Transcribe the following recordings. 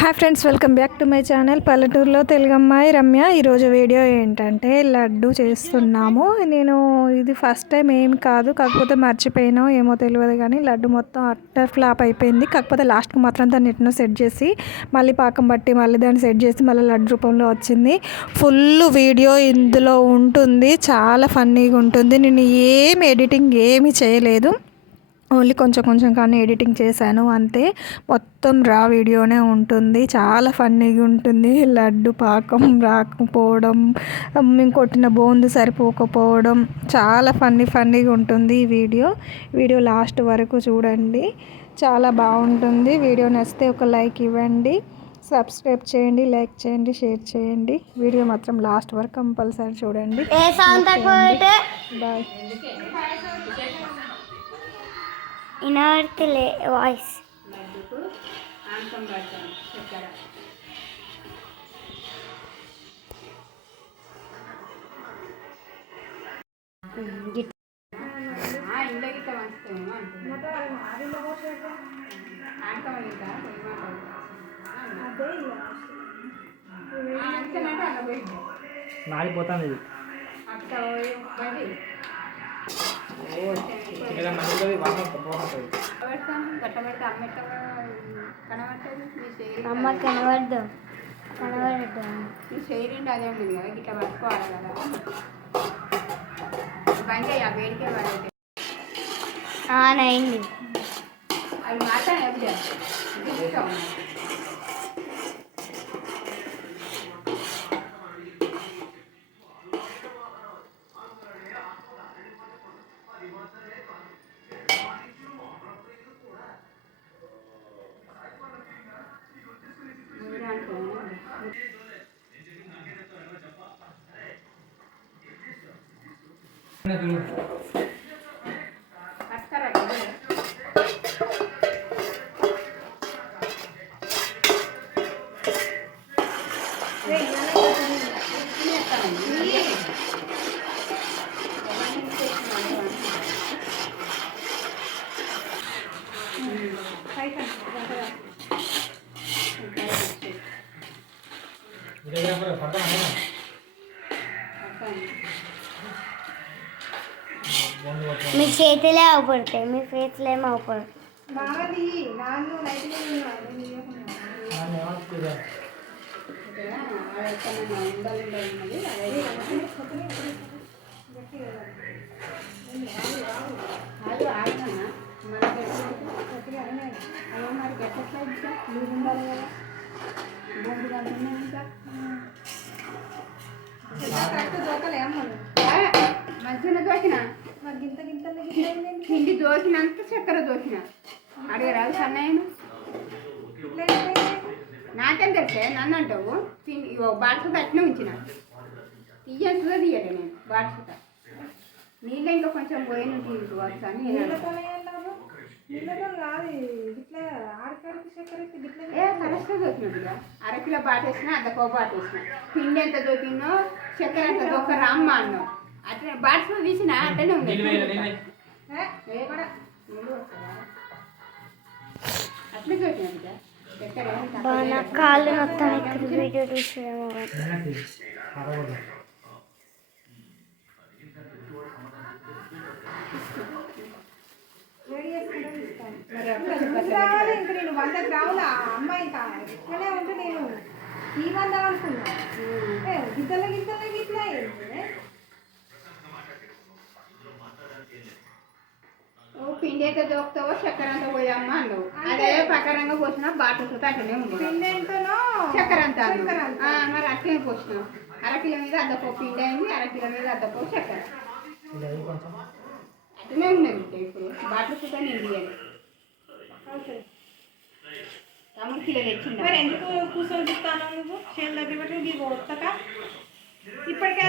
Hi friends, welcome back to my channel పల్లెటూరులో తెలుగు అమ్మాయి రమ్య. ఈరోజు వీడియో ఏంటంటే లడ్డు చేస్తున్నాము. నేను ఇది ఫస్ట్ టైం ఏమి కాదు, కాకపోతే మర్చిపోయినా ఏమో తెలియదు కానీ లడ్డు మొత్తం అట్టర్ ఫ్లాప్ అయిపోయింది. కాకపోతే లాస్ట్కి మాత్రం దాన్ని ఎట్నో సెట్ చేసి మళ్ళీ పాకం బట్టి మళ్ళీ దాన్ని సెట్ చేసి మళ్ళీ లడ్డు రూపంలో వచ్చింది. ఫుల్ వీడియో ఇందులో ఉంటుంది, చాలా ఫన్నీగా ఉంటుంది. నేను ఏమి ఎడిటింగ్ ఏమీ చేయలేదు, ఓన్లీ కొంచెం కొంచెం కానీ ఎడిటింగ్ చేశాను అంతే. మొత్తం రా వీడియోనే ఉంటుంది, చాలా ఫన్నీగా ఉంటుంది. లడ్డు పాకం రాకపోవడం, మేము కొట్టిన బోందు సరిపోకపోవడం, చాలా ఫన్నీగా ఉంటుంది ఈ వీడియో లాస్ట్ వరకు చూడండి, చాలా బాగుంటుంది. వీడియో నచ్చితే ఒక లైక్ ఇవ్వండి, సబ్స్క్రైబ్ చేయండి, లైక్ చేయండి, షేర్ చేయండి. వీడియో మాత్రం లాస్ట్ వరకు కంపల్సరీ చూడండి. బాయ్. ఇనవర్తలే వాయిస్ మారిపోతాను ఇది అమ్మ కనబడదు చేయరండి. అదే ఉంది కదా, గిట్లా పట్టుకోవాలి కదా. బండి ఆ వేడికే పడైతే అయింది. అవి మాత్రం ఎప్పుడు మీ చేతిలే అవపడతాయి, మీ ఫేస్లో ఏమో అవపడతాయి. మంచిగా దోకిన పిండి దోకినంత చక్కెర దోకిన అడగరాదు సన్నయ్యను. నాకేం తెలిసే నన్ను అంటావు. బాడుసుత అట్నే ఉంచిన తీయసుగా తీయలే నేను బాడుసుత నీళ్ళ ఇంకా కొంచెం పోయిన తీసుకోవచ్చు అని కరెక్ట్గా దొరికినట్టుగా అరకిలో బాటేసిన అర్ధకో బాటేసిన పిండి ఎంత దొరికినో చక్కెర ఎంత దొక్క రామ్మ అన్నావు. అట్లా బాట్స్లో తీసిన అట్లనే ఉంది. అట్లే దొరికినట్టుగా కాళ్ళు మొత్తం వీడియో చూసాము. ఇంకా నేను 100 గ్రాముల అమ్మాయి ఇట్లనే ఉంటే నేను ఇవ్వద్దాం అనుకున్నా. గిద్దల గిట్లా పిండి అయితే దొరుకుతావో చక్కెర అంతా పోయమ్మా అన్నావు. అదే ప్రకారంగా పోసినా బాటలు అట్లనే ఉంది. పిండి ఎంతనో చక్కెర అంతా మరి అట్లనే పోసినావు. అరకిలో మీద అద్దపో పిండి అయింది, అరకిలో మీద అద్దపో చక్కెర అట్లనే ఉన్నది. ఇప్పుడు బాటలు సుతా నేను తీయాలి. తమ్ముడు కిలో తెచ్చింది. మరి ఎందుకు కూర్చొని చూస్తాను నువ్వు చేతుల దగ్గర పెట్టి నీకు వస్తాక ఇప్పటికే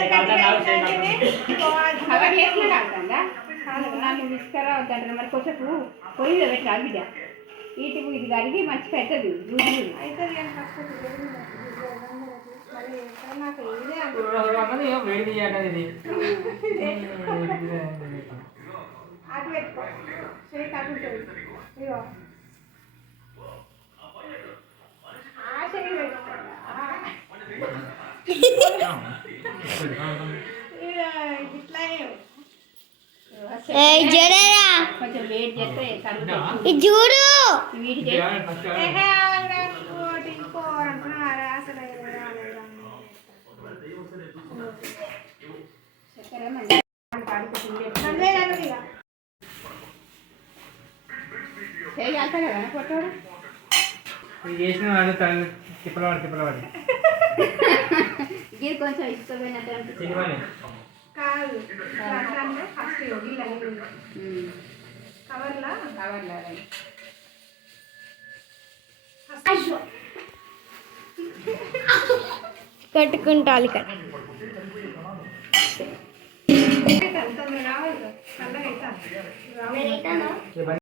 కవర్ చేసినా కాకుండా నన్ను తీసుకురా వద్దంటారు. మరి కొంచెం పొయ్యిలో పెట్టాలి బిడ్డ. వీటికి ఇది కడిగి మంచిగా అవుతుంది. వేడి అటు పెట్టుకో చేయి తగ్గుతుంది ఇగో ఆ చేయి పెట్టుకో ఇట్లానే జడరా కొంచెం వెయిట్ చేస్తే తగ్గుతుంది ఇది చూడు వీడి చేసి చక్కెర మంచి చేయగలుగుతా కదా కొట్టాడు ఇది చేసిన వాడు తను తిప్పలవాడు ఇది కొంచెం ఇష్టమైనట్టు అనిపిస్తుంది తిరిగి కాదు ఫస్ట్ కవర్లా కావాలి కట్టుకుంటాలి ఇక్కడ చల్లగా అవుతా